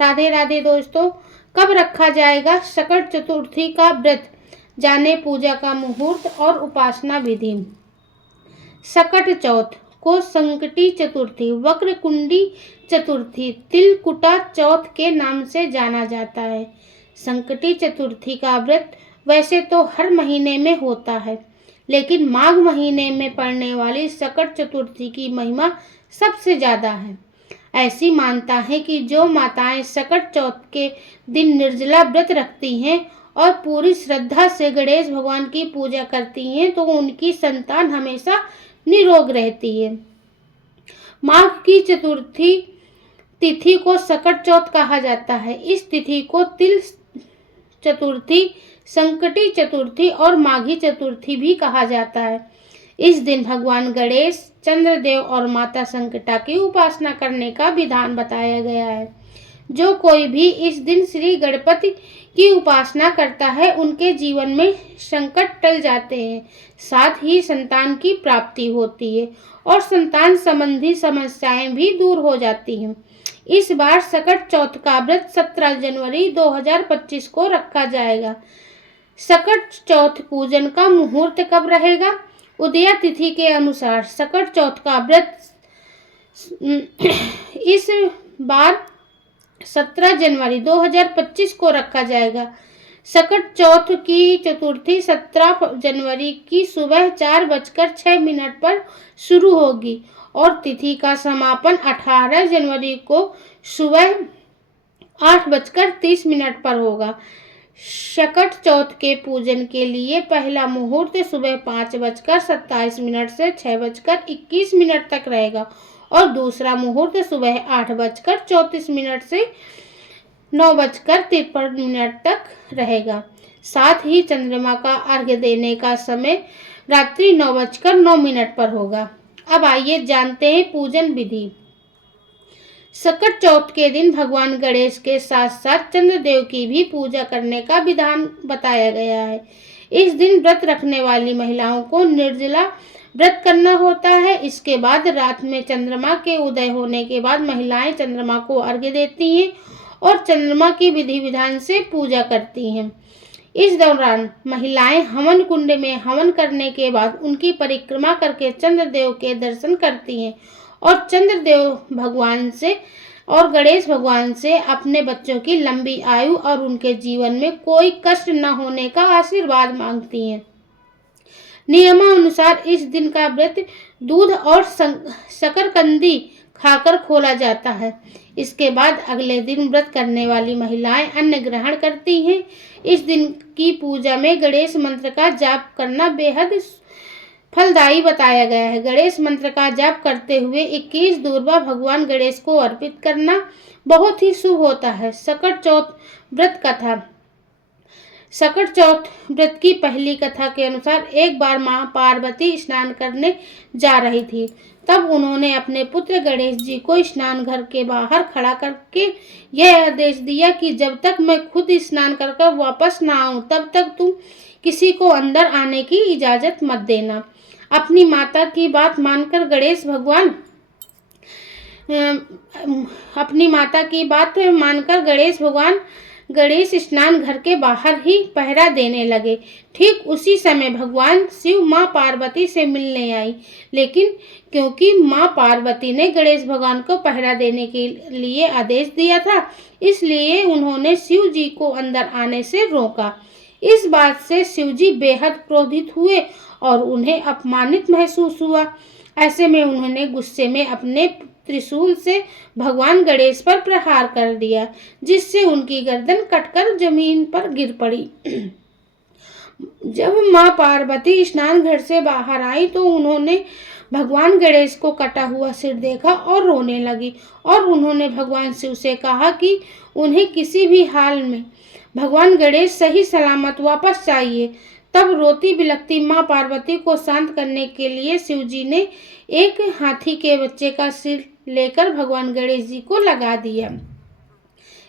राधे राधे दोस्तों। कब रखा जाएगा सकट चतुर्थी का व्रत, जाने पूजा का मुहूर्त और उपासना विधि। सकट चौथ को संकटी चतुर्थी, वक्रकुंडी चतुर्थी, तिलकुटा चौथ के नाम से जाना जाता है। संकटी चतुर्थी का व्रत वैसे तो हर महीने में होता है, लेकिन माघ महीने में पड़ने वाली सकट चतुर्थी की महिमा सबसे ज्यादा है। ऐसी मानता है कि जो माताएं सकट चौथ के दिन निर्जला व्रत रखती हैं और पूरी श्रद्धा से गणेश भगवान की पूजा करती हैं तो उनकी संतान हमेशा निरोग रहती है। माघ की चतुर्थी तिथि को सकट चौथ कहा जाता है। इस तिथि को तिल चतुर्थी, संकटी चतुर्थी और माघी चतुर्थी भी कहा जाता है। इस दिन भगवान गणेश, चंद्रदेव और माता संकटा की उपासना करने का विधान बताया गया है। जो कोई भी इस दिन श्री गणपति की उपासना करता है उनके जीवन में संकट टल जाते हैं, साथ ही संतान की प्राप्ति होती है और संतान संबंधी समस्याएं भी दूर हो जाती हैं। इस बार सकट चौथ का व्रत 17 जनवरी 2025 को रखा जाएगा। सकट चौथ पूजन का मुहूर्त कब रहेगा? उदया तिथि के अनुसार सकट चौथ का व्रत इस बार 17 जनवरी 2025 को रखा जाएगा। सकट चौथ की चतुर्थी 17 जनवरी की सुबह 4:06 पर शुरू होगी और तिथि का समापन 18 जनवरी को सुबह 8:30 पर होगा। सकट चौथ के पूजन के लिए पहला मुहूर्त सुबह 5:27 से 6:21 तक रहेगा और दूसरा मुहूर्त सुबह 8:34 से 9:53 तक रहेगा। साथ ही चंद्रमा का अर्घ्य देने का समय रात्रि 9:09 पर होगा। अब आइए जानते हैं पूजन विधि। सकट चौथ के दिन भगवान गणेश के साथ साथ चंद्रदेव की भी पूजा करने का विधान बताया गया है। इस दिन व्रत रखने वाली महिलाओं को निर्जला व्रत करना होता है। इसके बाद रात में चंद्रमा के उदय होने के बाद महिलाएं चंद्रमा को अर्घ्य देती हैं और चंद्रमा की विधि विधान से पूजा करती हैं। इस दौरान महिलाएं हवन कुंड में हवन करने के बाद उनकी परिक्रमा करके चंद्रदेव के दर्शन करती हैं और चंद्रदेव भगवान से और गणेश भगवान से अपने बच्चों की लंबी आयु और उनके जीवन में कोई कष्ट न होने का आशीर्वाद मांगती हैं। नियमानुसार इस दिन का व्रत दूध और शकरकंदी खाकर खोला जाता है। इसके बाद अगले दिन व्रत करने वाली महिलाएं अन्न ग्रहण करती हैं। इस दिन की पूजा में गणेश मंत्र का जाप करना बेहद फलदायी बताया गया है। गणेश मंत्र का जाप करते हुए 21 दूर्वा भगवान गणेश को अर्पित करना बहुत ही शुभ होता है। सकट चौथ व्रत कथा। सकट चौथ व्रत की पहली कथा के अनुसार एक बार मां पार्वती स्नान करने जा रही थी। तब उन्होंने अपने पुत्र गणेश जी को स्नान घर के बाहर खड़ा करके यह आदेश दिया कि जब तक मैं खुद स्नान कर वापस ना आऊं तब तक तुम किसी को अंदर आने की इजाजत मत देना। अपनी माता की बात मानकर गणेश भगवान गणेश स्नान घर के बाहर ही पहरा देने लगे। ठीक उसी समय भगवान शिव मां पार्वती से मिलने आई, लेकिन क्योंकि मां पार्वती ने गणेश भगवान को पहरा देने के लिए आदेश दिया था, इसलिए उन्होंने शिव जी को अंदर आने से रोका। इस बात से शिव जी बेहद क्रोधित हुए और उन्हें अपमानित महसूस हुआ। ऐसे में उन्होंने गुस्से में अपने त्रिशूल से भगवान गणेश पर प्रहार कर दिया, जिससे उनकी गर्दन कटकर जमीन पर गिर पड़ी। जब मां पार्वती स्नान घर से बाहर आई तो उन्होंने भगवान गणेश को कटा हुआ सिर देखा और रोने लगी और उन्होंने भगवान शिव से कहा कि उन्हें किसी भी हाल में भगवान गणेश सही सलामत वापस चाहिए। तब रोती बिलखती मां पार्वती को शांत करने के लिए शिव जी ने एक हाथी के बच्चे का सिर लेकर भगवान गणेश जी को लगा दिया।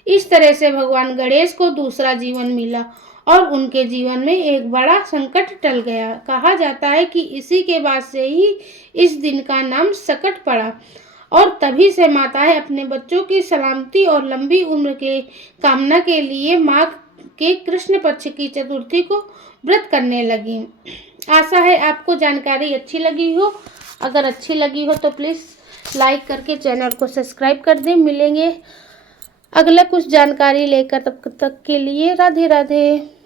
इस तरह से भगवान गणेश को दूसरा जीवन मिला और उनके जीवन में एक बड़ा संकट टल गया। कहा जाता है कि इसी के बाद से ही इस दिन का नाम सकट पड़ा। और तभी से माताएं अपने बच्चों की सलामती और लंबी उम्र के कामना के लिए माघ के कृष्ण पक्ष की चतुर्थी को व्रत करने लगी। आशा है आपको जानकारी अच्छी लगी हो। अगर अच्छी लगी हो तो प्लीज़ लाइक करके चैनल को सब्सक्राइब कर दें। मिलेंगे अगला कुछ जानकारी लेकर, तब तक के लिए राधे राधे।